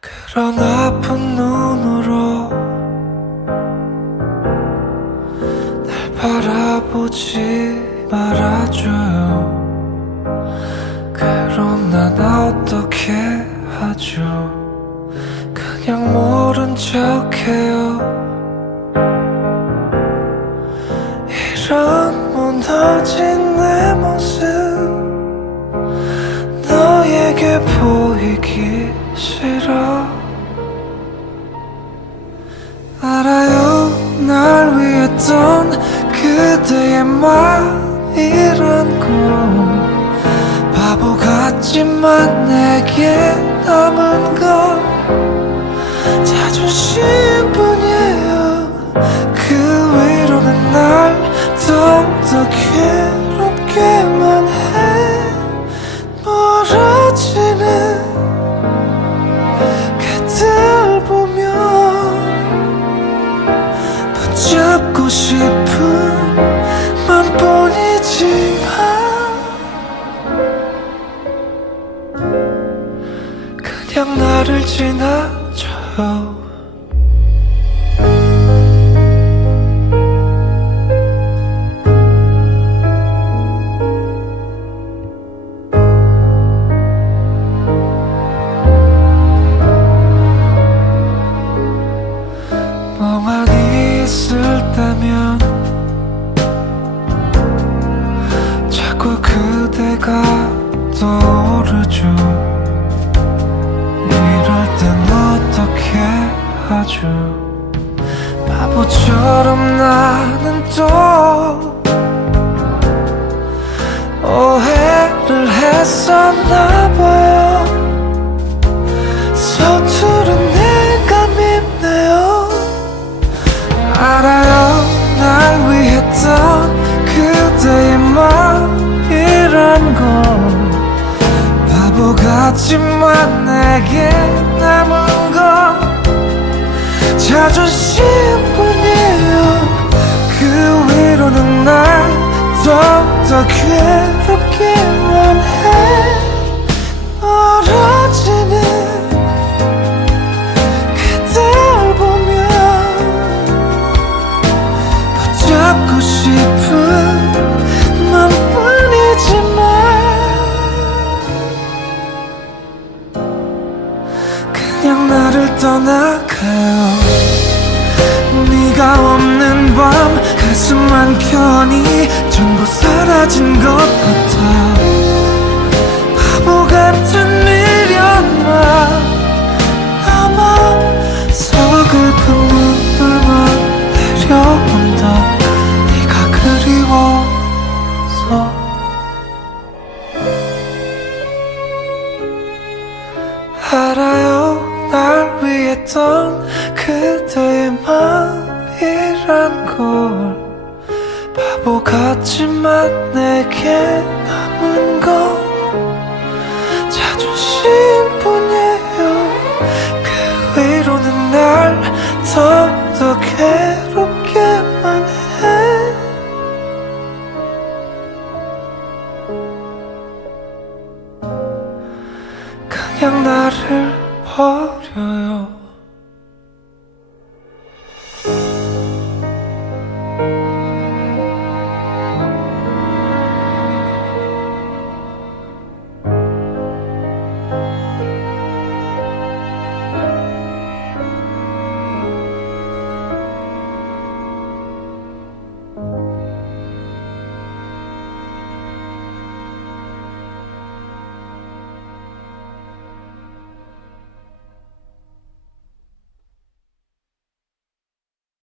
그런 아픈 눈으로 날 바라보지 말아줘요 그럼 난 어떻게 하죠? 그냥 모른 척해요. 이런 무너진 내 모습 보이기 싫어. 알아요 날 위했던 그대의 말이란 건 바보 같지만 내게 남은 건 자존심뿐이에요. 그 위로는 날 더욱더 괴롭게만 해 싶은 맘뿐이지만 그냥 나를 지나쳐요 떠오르죠. 이럴 땐 어떻게 하죠? 바보처럼 나는 또 오해를 했었나 봐요 같지만 내게 남은 건 자존심뿐이에요. 그 위로는 날 더욱 더 괴롭게만 해 멀어 떠나가요. 네가 없는 밤 가슴 한 켠이 전부 사라진 것 같아 바보 같은 미련만 아마 서글픈 눈물만 내려온다. 네가 그리워서. 알아요 날 위했던 그대의 마음이란 걸 바보 같지만 내게 남은 건 자존심뿐이에요. 그 위로는 날 더욱더 괴롭게만 해. 그냥 버려요